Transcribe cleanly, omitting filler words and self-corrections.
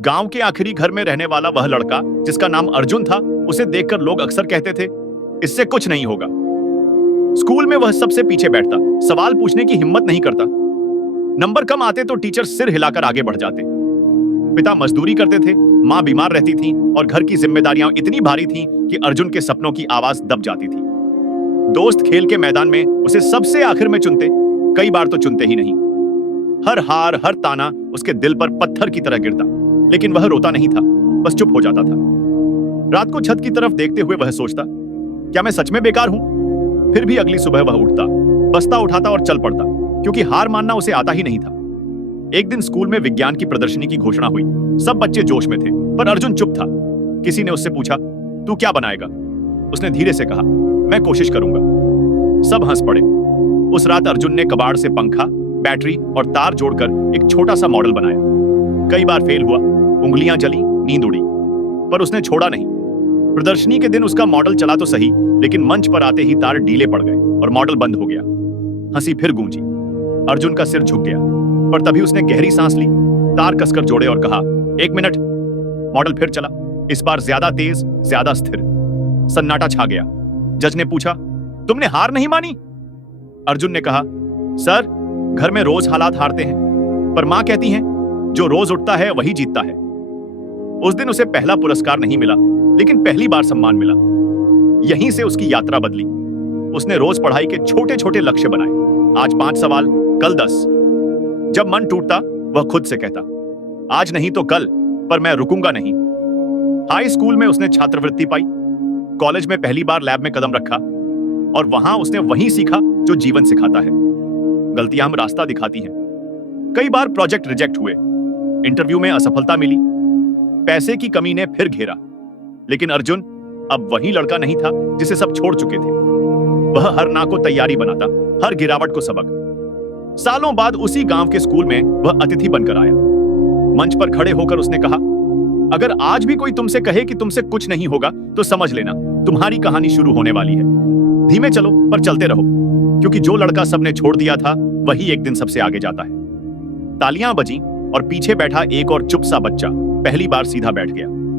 गांव के आखिरी घर में रहने वाला वह लड़का जिसका नाम अर्जुन था, उसे देखकर लोग अक्सर कहते थे, इससे कुछ नहीं होगा। स्कूल में वह सबसे पीछे बैठता, सवाल पूछने की हिम्मत नहीं करता। नंबर कम आते तो टीचर सिर हिलाकर आगे बढ़ जाते। पिता मजदूरी करते थे, मां बीमार रहती थी और घर की जिम्मेदारियां इतनी भारी थीं कि अर्जुन के सपनों की आवाज दब जाती थी। दोस्त खेल के मैदान में उसे सबसे आखिर में चुनते, कई बार तो चुनते ही नहीं। हर हार, हर ताना उसके दिल पर पत्थर की तरह गिरता, लेकिन वह रोता नहीं था, बस चुप हो जाता था। रात को छत की तरफ देखते हुए वह सोचता, क्या मैं सच में बेकार हूं? फिर भी अगली सुबह वह उठता, बस्ता उठाता और चल पड़ता, क्योंकि हार मानना उसे आता ही नहीं था। एक दिन स्कूल में विज्ञान की प्रदर्शनी की घोषणा हुई। सब बच्चे जोश में थे, पर अर्जुन चुप था। किसी ने उससे पूछा, तू क्या बनाएगा? उसने धीरे से कहा, मैं कोशिश करूंगा। सब हंस पड़े। उस रात अर्जुन ने कबाड़ से पंखा, बैटरी और तार जोड़कर एक छोटा सा मॉडल बनाया। कई बार फेल हुआ, उंगलियां जली, नींद उड़ी, पर उसने छोड़ा नहीं। प्रदर्शनी के दिन उसका मॉडल चला तो सही, लेकिन मंच पर आते ही तार ढीले पड़ गए और मॉडल बंद हो गया। हंसी फिर गूंजी। अर्जुन का सिर झुक गया, पर तभी उसने गहरी सांस ली, तार कसकर जोड़े और कहा, 1 मिनट। मॉडल फिर चला, इस बार ज्यादा तेज, ज्यादा स्थिर। सन्नाटा छा गया। जज ने पूछा, तुमने हार नहीं मानी? अर्जुन ने कहा, सर, घर में रोज हालात हारते हैं, पर मां कहती हैं, जो रोज उठता है वही जीतता है। उस दिन उसे पहला पुरस्कार नहीं मिला, लेकिन पहली बार सम्मान मिला। यहीं से उसकी यात्रा बदली। उसने रोज पढ़ाई के छोटे छोटे लक्ष्य बनाए। आज 5 सवाल, कल 10। जब मन टूटता, वह खुद से कहता, आज नहीं तो कल, पर मैं रुकूंगा नहीं। हाई स्कूल में उसने छात्रवृत्ति पाई। कॉलेज में पहली बार लैब में कदम रखा, और वहां उसने वही सीखा जो जीवन सिखाता है। गलतियां हम रास्ता दिखाती हैं। कई बार प्रोजेक्ट रिजेक्ट हुए, इंटरव्यू में असफलता मिली, पैसे की कमी ने फिर घेरा, लेकिन अर्जुन अब वही लड़का नहीं था जिसे सब छोड़ चुके थे। वह हर ना को तैयारी बनाता, हर गिरावट को सबक। सालों बाद उसी गांव के स्कूल में वह अतिथि बनकर आया। मंच पर खड़े होकर उसने कहा, अगर आज भी कोई तुमसे कहे कि तुमसे कुछ नहीं होगा, तो समझ लेना तुम्हारी कहानी शुरू होने वाली है। धीमे चलो, पर चलते रहो, क्योंकि जो लड़का सबने छोड़ दिया था, वही एक दिन सबसे आगे जाता है। तालियां बजी और पीछे बैठा एक और चुप सा बच्चा पहली बार सीधा बैठ गया।